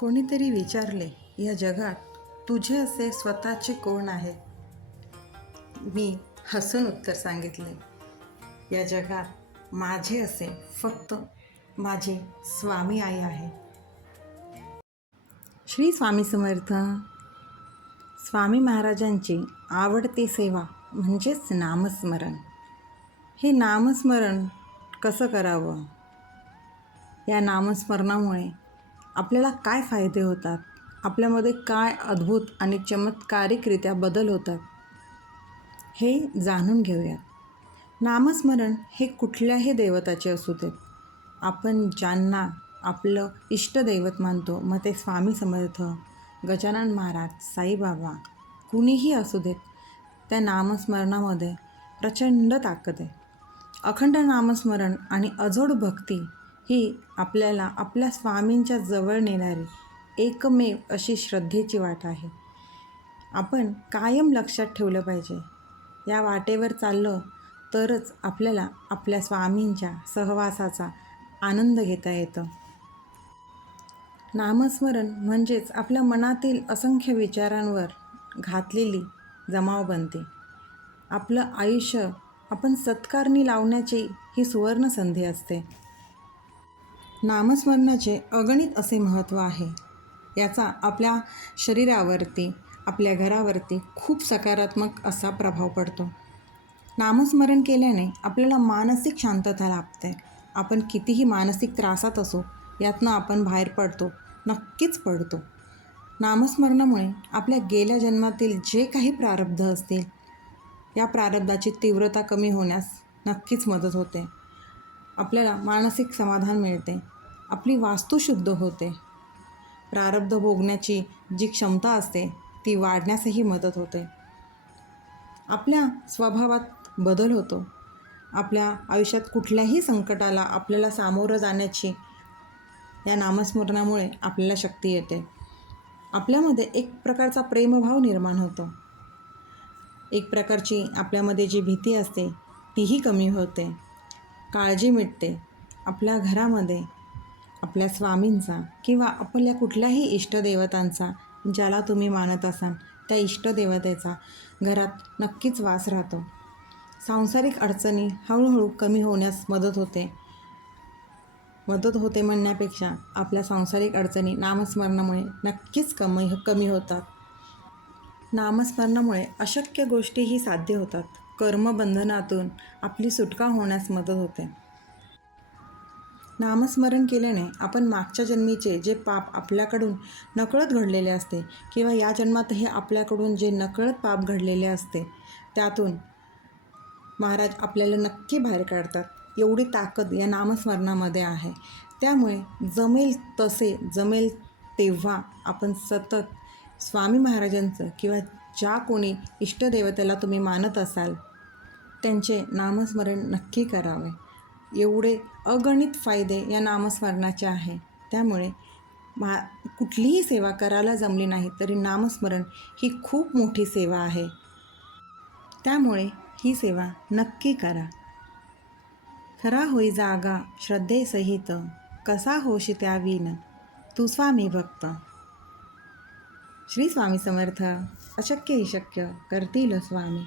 कोणीतरी विचारले या जगात तुझे असे स्वतःचे कोण आहे? मी हसून उत्तर सांगितले या जगात माझे असे फक्त माझी स्वामी आई आहे. श्री स्वामी समर्थ. स्वामी महाराजांची आवडती सेवा म्हणजेच नामस्मरण. हे नामस्मरण कसं करावं? या नामस्मरणामुळे आपल्याला काय फायदे होतात? आपल्यामध्ये काय अद्भुत आणि चमत्कारिकरित्या बदल होतात? हे जाणून घेऊयात. नामस्मरण हे कुठल्याही देवताचे असू देत. आपण ज्यांना आपलं इष्टदैवत मानतो मग ते स्वामी समर्थ गजानन महाराज साईबाबा कुणीही असू देत त्या नामस्मरणामध्ये प्रचंड ताकद आहे. अखंड नामस्मरण आणि अजोड भक्ती ही आपल्याला आपल्या स्वामींच्या जवळ नेणारी एकमेव अशी श्रद्धेची वाट आहे. आपण कायम लक्षात ठेवलं पाहिजे. या वाटेवर चाललं तरच आपल्याला आपल्या स्वामींच्या सहवासाचा आनंद घेता येतो. नामस्मरण म्हणजेच आपल्या मनातील असंख्य विचारांवर घातलेली जमाव बनते. आपलं आयुष्य आपण सत्कारणी लावण्याची ही सुवर्ण संधी असते. नामस्मरणाचे अगणित असे महत्त्व आहे. याचा आपल्या शरीरावरती आपल्या घरावरती खूप सकारात्मक असा प्रभाव पडतो. नामस्मरण केल्याने आपल्याला मानसिक शांतता लाभते. आपण कितीही मानसिक त्रासात असो यातनं आपण बाहेर पडतो नक्कीच पडतो. नामस्मरणामुळे आपल्या गेल्या जन्मातील जे काही प्रारब्ध असतील या प्रारब्धाची तीव्रता कमी होण्यास नक्कीच मदत होते. आपल्याला मानसिक समाधान मिळते. आपली वास्तू शुद्ध होते. प्रारब्ध भोगण्याची जी क्षमता असते ती वाढण्यासही मदत होते. आपल्या स्वभावात बदल होतो. आपल्या आयुष्यात कुठल्याही संकटाला आपल्याला सामोरं जाण्याची या नामस्मरणामुळे आपल्याला शक्ती येते. आपल्यामध्ये एक प्रकारचा प्रेमभाव निर्माण होतो. एक प्रकारची आपल्यामध्ये जी भीती असते तीही कमी होते. काळजी मिटते. आपल्या घरामध्ये आपल्या स्वामींचा किंवा आपल्या कुठल्याही इष्टदेवतांचा ज्याला तुम्ही मानत असाल त्या इष्टदेवतेचा घरात नक्कीच वास राहतो. सांसारिक अडचणी हळूहळू कमी होण्यास मदत होते. मदत होते म्हणण्यापेक्षा आपल्या सांसारिक अडचणी नामस्मरणामुळे नक्कीच कमी कमी होतात. नामस्मरणामुळे अशक्य गोष्टीही साध्य होतात. कर्मबंधनातून आपली सुटका होण्यास मदत होते. नामस्मरण केल्याने आपण मागच्या जन्मीचे जे पाप आपल्याकडून नकळत घडलेले असते किंवा या जन्मातही आपल्याकडून जे नकळत पाप घडलेले असते त्यातून महाराज आपल्याला नक्की बाहेर काढतात. एवढी ताकद या नामस्मरणामध्ये आहे. त्यामुळे जमेल तसे जमेल तेव्हा आपण सतत स्वामी महाराजांचं किंवा ज्या कोणी इष्टदेवतेला तुम्ही मानत असाल त्यांचे नामस्मरण नक्की करावे. एवढे अगणित फायदे या नामस्मरणाचे आहे. त्यामुळे मा कुठलीही सेवा करायला जमली नाही तरी नामस्मरण ही खूप मोठी सेवा आहे. त्यामुळे ही सेवा नक्की करा. खरा होई जागा श्रद्धेसहित कसा होशी त्या विन तू स्वामी भक्त. श्री स्वामी समर्थ अशक्य ही शक्य करतील स्वामी.